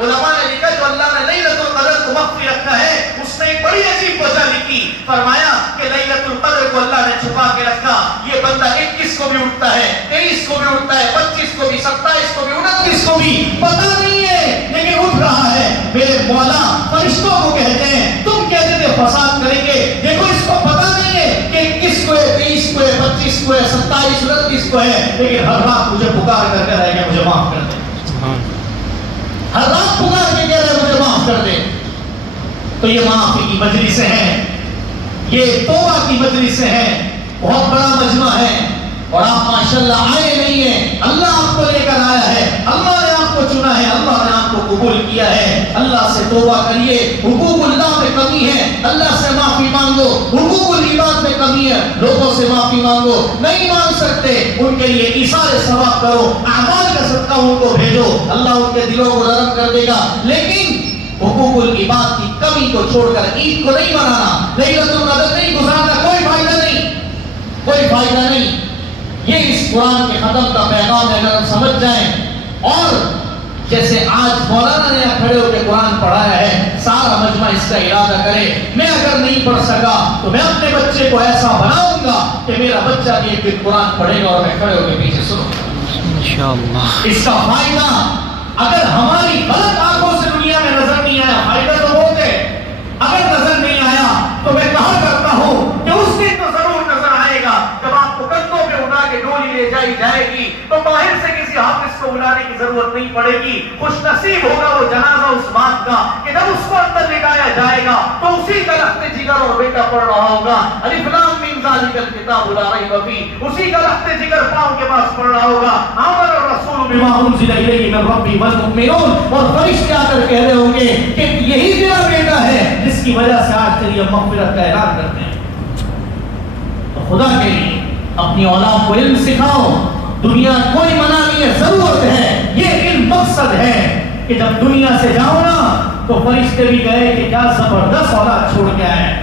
علماء نے لکھا جو اللہ نے لیلۃ القدر کو مخفی رکھا ہے اس نے ایک بڑی عجیب وجہ لکھی. فرمایا کہ لیلۃ القدر کو اللہ نے چھپا کے رکھا. یہ بندہ 21 کو بھی اٹھتا ہے, 23 کو بھی اٹھتا ہے, 25 کو بھی, 27 کو بھی, 29 کو بھی, پتہ نہیں ہے لیکن اٹھ رہا ہے. میرے مولا فرشتوں کو کہتے ہیں تم کہتے تھے فساد کریں گے, دیکھو اس کو پتہ نہیں ہے کہ 21 کو ہے, 23 کو ہے, 25 کو ہے, 27, 29 کو ہے, لیکن ہر رات مجھے پکار کر کے رہے گا مجھے معاف کر دے. ہر رات پکار کے کہہ رہے مجھے معاف کر دے. تو یہ معافی کی مجلسیں ہیں, یہ توبہ کی مجلسیں ہیں, بہت بڑا مجمع ہے. اور آپ ماشاءاللہ آئے نہیں ہیں, اللہ آپ کو لے کر آیا ہے, اللہ نے آپ کو چنا ہے, اللہ نے آپ کو قبول کیا ہے. اللہ سے توبہ کریے, حقوق اللہ میں کمی ہے, اللہ سے معافی مانگو. حقوق العباد میں کمی ہے, لوگوں سے معافی مانگو. نہیں مانگ سکتے ان کے لیے ایثار ثواب کرو, اعمال کا صدقہ ان کو بھیجو, اللہ ان کے دلوں کو نرم کر دے گا. لیکن حقوق العباد کی کمی کو چھوڑ کر عید کو نہیں منانا, لیلۃ القدر نہیں گزارنا, کوئی فائدہ نہیں, کوئی فائدہ نہیں. یہ اس قرآن کے ختم کا پیغام ہے. اگر ہم سمجھ جائیں اور جیسے آج مولانا نے کھڑے ہو کے قرآن پڑھایا ہے, سارا مجمع اس کا ارادہ کرے. میں اگر نہیں پڑھ سکا تو میں اپنے بچے کو ایسا بناؤں گا کہ میرا بچہ بھی ایک دن قرآن پڑھے گا اور میں کھڑے ہو کے پیچھے سنوں گا انشاءاللہ. اس کا فائدہ اگر ہماری غلط آنکھوں سے دنیا میں نظر نہیں آیا, فائدہ تو بہت ہے. اگر نظر نہیں آیا تو میں کہا کرتا ہوں کہ اس دن تو ضرور نظر آئے گا جب آپ کو کندھوں پہ اٹھا کے ڈولی لے جائی جائے گی تو باہر سے کسی حافظ کو بلانے کی ضرورت نہیں پڑے گی. خوش نصیب ہوگا وہ جنازہ اس بات کا کہ جب اس کو اندر لٹایا جائے گا تو اسی کا لخت جگر اور بیٹا پڑھ رہا ہوگا الف لام میم ذالک الکتاب لا ریب فیہ, اسی کا لخت جگر پاؤں کے پاس پڑھ رہا ہوگا آمن الرسول بما انزل الیہ من ربہ والمؤمنون, اور فرشتے آ کر کہہ رہے ہوں گے کہ یہی تیرا بیٹا ہے جس کی وجہ سے آج تیری مغفرت کا اعلان کرتے ہیں. تو خدا کے لیے اپنی اولاد کو علم سکھاؤ. دنیا کوئی منع نہیں ہے, ضرورت ہے, یہ علم مقصد ہے کہ جب دنیا سے جاؤ نا تو فرشتے بھی کہے کہ کیا زبردست اولاد چھوڑ کے آئے,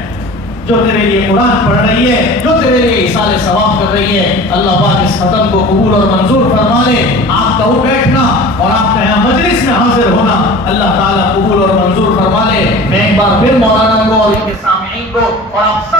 جو تیرے لیے قرآن پڑھ رہی ہے, جو تیرے لیے ایصال ثواب کر رہی ہے. اللہ پاک اس ختم کو قبول اور منظور فرما لے. آپ کا اٹھ بیٹھنا اور آپ کا یہاں مجلس میں حاضر ہونا اللہ تعالیٰ قبول اور منظور فرما لے. میں ایک بار پھر مولانا کو اور ان کے سامعین کو اور آپ